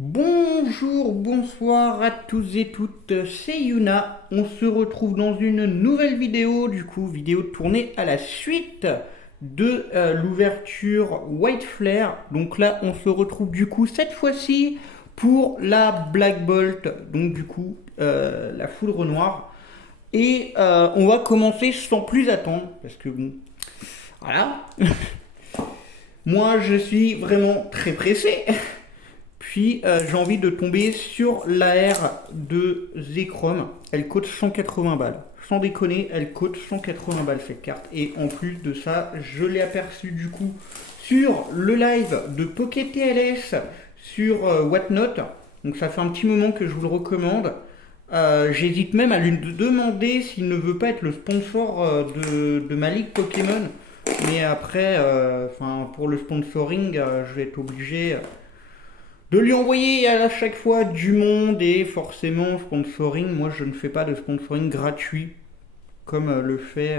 Bonjour, bonsoir à tous et toutes, c'est Yuna. On se retrouve dans une nouvelle vidéo, vidéo tournée à la suite de l'ouverture White Flare. Donc là, on se retrouve cette fois-ci pour la Black Bolt, la foudre noire. Et on va commencer sans plus attendre, parce que bon, voilà. Moi, je suis vraiment très pressé. Puis j'ai envie de tomber sur l'AR de Zekrom. Elle coûte 180 balles. Sans déconner, elle coûte 180 balles cette carte. Et en plus de ça, je l'ai aperçu sur le live de Pocket TLS sur Whatnot. Donc ça fait un petit moment que je vous le recommande. J'hésite même à lui demander s'il ne veut pas être le sponsor de ma ligue Pokémon. Mais après, pour le sponsoring, je vais être obligé de lui envoyer à chaque fois du monde. Et forcément, sponsoring, moi je ne fais pas de sponsoring gratuit comme le fait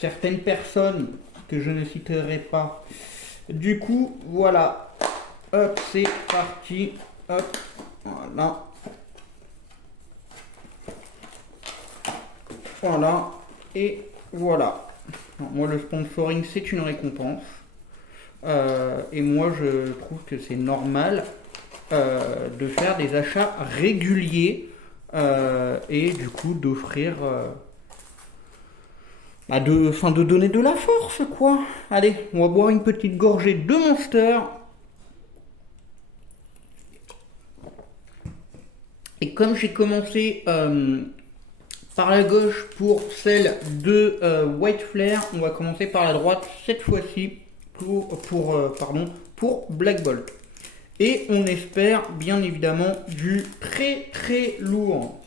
certaines personnes que je ne citerai pas. Du coup, voilà. Hop, c'est parti. Hop, voilà. Voilà. Et voilà. Moi, le sponsoring, c'est une récompense. Et moi, je trouve que c'est normal de faire des achats réguliers et du coup d'offrir, de donner de la force, quoi. Allez, on va boire une petite gorgée de Monster. Et comme j'ai commencé par la gauche pour celle de White Flare, on va commencer par la droite cette fois-ci pour Black Bolt. Et on espère bien évidemment du très très lourd.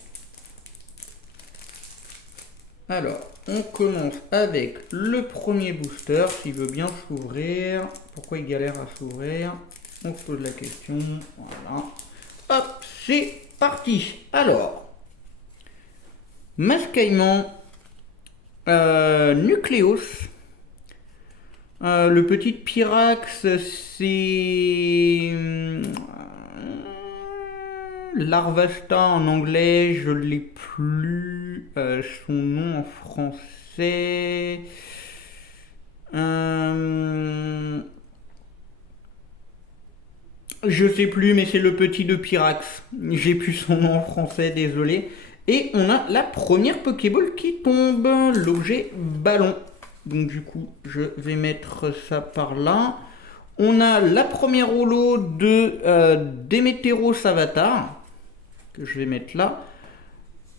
Alors, on commence avec le premier booster, s'il veut bien s'ouvrir. Pourquoi il galère à s'ouvrir? On se pose la question. Voilà. Hop, c'est parti. Alors, Mascaillement, Nucleos. Le petit Pyrax, c'est Larvasta en anglais, je l'ai plus. Son nom en français. Je sais plus, mais c'est le petit de Pyrax. J'ai plus son nom en français, désolé. Et on a la première Pokéball qui tombe, l'objet ballon. Donc du coup, je vais mettre ça par là. On a la première holo de Démétéros Avatar, que je vais mettre là.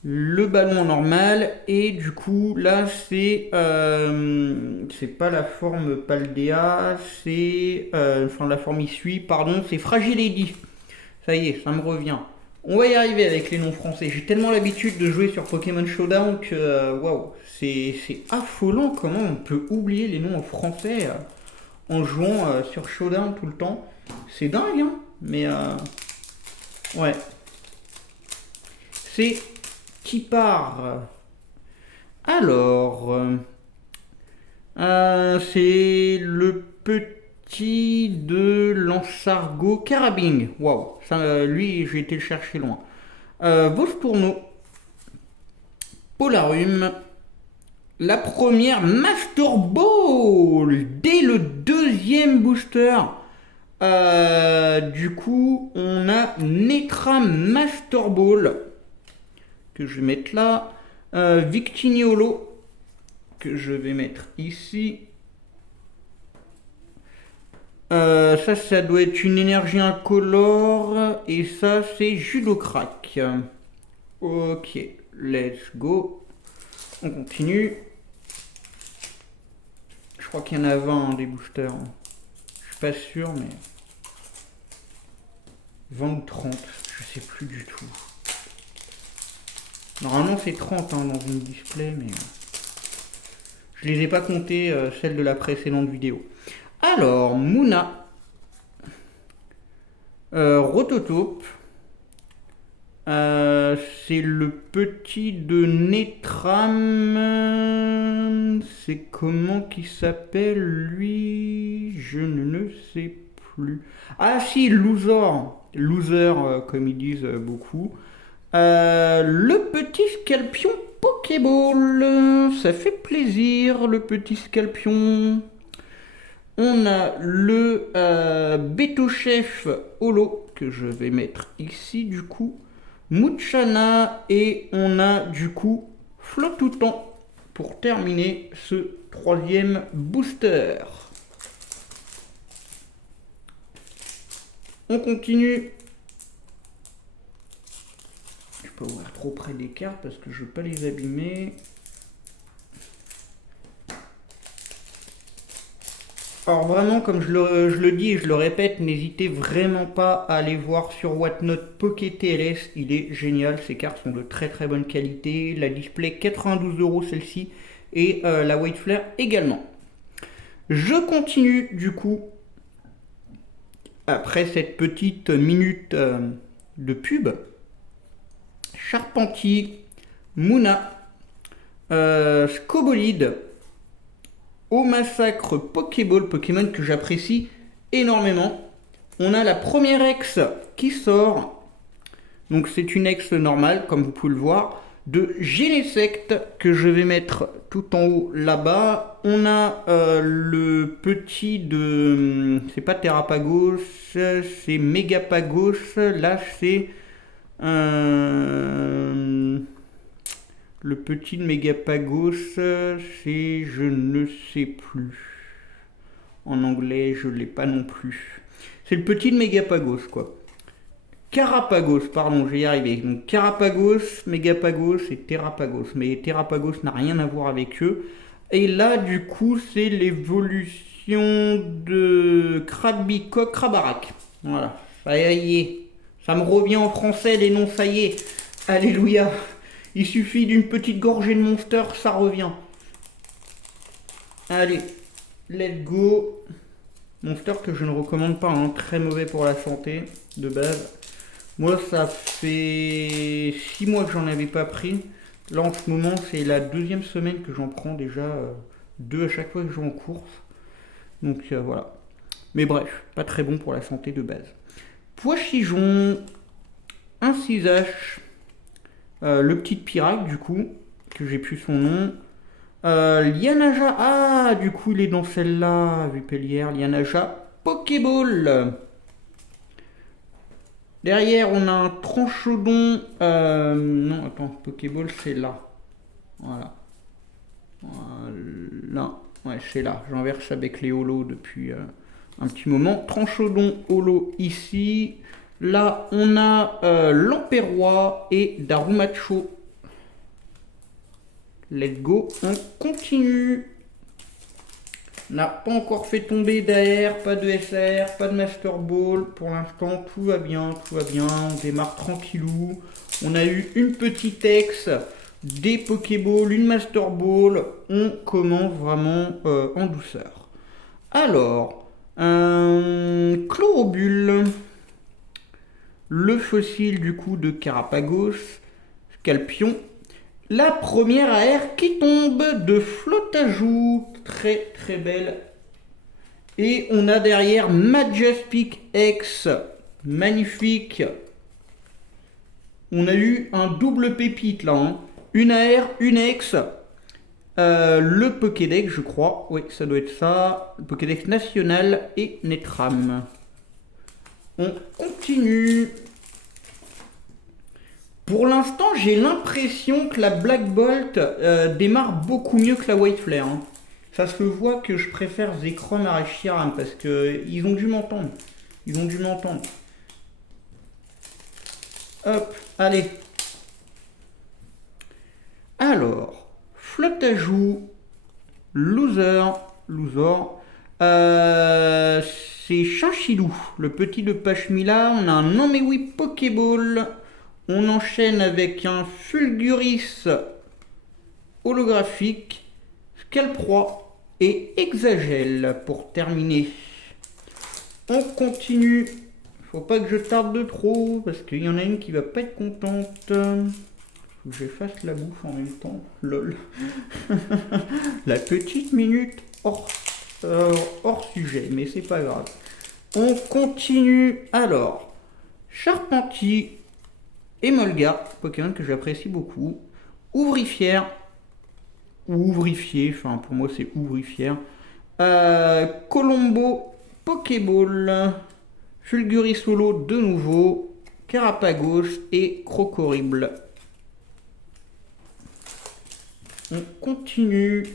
Le ballon normal. Et du coup, là, c'est pas la forme Paldea, c'est la forme Issui, pardon, c'est Fragile Lady. Ça y est, ça me revient. On va y arriver avec les noms français. J'ai tellement l'habitude de jouer sur Pokémon Showdown que waouh, c'est affolant comment on peut oublier les noms en français en jouant sur Showdown tout le temps. C'est dingue, hein. Mais ouais. C'est qui part. Alors, c'est le petit de Lansargo Carabing. Waouh, ça, lui, j'ai été le chercher loin. Vostourneau, Polarum, la première Master Ball dès le deuxième booster. Du coup, on a Netra Master Ball que je vais mettre là. Victiniolo que je vais mettre ici. Ça doit être une énergie incolore. Et ça, c'est Judocrack. Ok, let's go. On continue. Je crois qu'il y en a 20 des boosters. Je suis pas sûr, mais 20 ou 30, je sais plus du tout. Normalement, c'est 30 dans une display, mais je les ai pas comptés, celles de la précédente vidéo. Alors, Mouna, Rototope, c'est le petit de Netram. C'est comment qu'il s'appelle lui? Je ne sais plus. Ah si, loser. Loser, comme ils disent beaucoup. Le petit Scalpion Pokéball. Ça fait plaisir, le petit Scalpion. On a le Beto Chef Holo, que je vais mettre ici du coup. Muchana, et on a du coup Flotoutan pour terminer ce troisième booster. On continue. Je peux ouvrir trop près des cartes parce que je veux pas les abîmer. Alors vraiment, comme je le dis et je le répète, n'hésitez vraiment pas à aller voir sur Whatnot Poké TLS, il est génial, ces cartes sont de très très bonne qualité, la display 92 € celle-ci, et la White Flare également. Je continue du coup, après cette petite minute de pub, Charpentier, Munna, Scobolide, au massacre Pokéball, Pokémon que j'apprécie énormément. On a la première ex qui sort. Donc c'est une ex normale, comme vous pouvez le voir, de Genesect que je vais mettre tout en haut là-bas. On a le petit de... C'est pas Terrapagos, c'est Megapagos. Là c'est... Le petit de Megapagos, c'est je ne sais plus. En anglais, je l'ai pas non plus. C'est le petit de Megapagos, quoi. Carapagos, pardon, je vais y arriver. Donc Carapagos, Megapagos et Terrapagos. Mais Terrapagos n'a rien à voir avec eux. Et là, du coup, c'est l'évolution de Krabicoque Krabarak. Voilà, ça y est. Ça me revient en français, les noms, ça y est. Alléluia. Il suffit d'une petite gorgée de Monster, ça revient. Allez, let's go. Monster que je ne recommande pas, hein, très mauvais pour la santé, de base. Moi, ça fait 6 mois que j'en avais pas pris. Là, en ce moment, c'est la deuxième semaine que j'en prends déjà 2 à chaque fois que je vais en course. Donc voilà. Mais bref, pas très bon pour la santé de base. Poichijon, un 6H. Le petit pirate du coup, que j'ai plus son nom. Lianaja, ah du coup il est dans celle-là, Vupellière, Lianaja, Pokéball. Derrière on a un Tranchodon, non attends, Pokéball c'est là. Voilà. Voilà. Ouais c'est là, j'inverse avec les holos depuis un petit moment. Tranchodon holo ici. Là, on a l'Empérois et Darumacho. Let's go, on continue. On n'a pas encore fait tomber d'AR, pas de SR, pas de Master Ball. Pour l'instant, tout va bien, tout va bien. On démarre tranquillou. On a eu une petite ex, des Pokéballs, une Master Ball. On commence vraiment en douceur. Alors, Chlorobule. Le fossile du coup de Carapagos, Scalpion, la première AR qui tombe de Flotajou, très très belle. Et on a derrière Majestic X, magnifique. On a eu un double pépite là, hein. Une AR, une X, le Pokédex je crois, oui ça doit être ça, le Pokédex national et Netram. On continue. Pour l'instant, j'ai l'impression que la Black Bolt démarre beaucoup mieux que la White Flare. Hein. Ça se voit que je préfère Zekrom à Reshiram parce que ils ont dû m'entendre. Ils ont dû m'entendre. Hop, allez. Alors, Flotajou, Loser. C'est Chinchilou, le petit de Pachmila. On a un Namewi Pokéball. On enchaîne avec un Fulguris holographique, Scalproie et Exagel pour terminer. On continue. Faut pas que je tarde de trop parce qu'il y en a une qui va pas être contente. Faut que je fasse la bouffe en même temps. Lol. La petite minute hors sujet, mais c'est pas grave. On continue. Alors, Charpentier, Emolga, Pokémon que j'apprécie beaucoup. Ouvrifière, ou Ouvrifier, enfin pour moi c'est Ouvrifière. Colombo, Pokéball, Fulgurisolo de nouveau, Carapagos et Crocorible. On continue.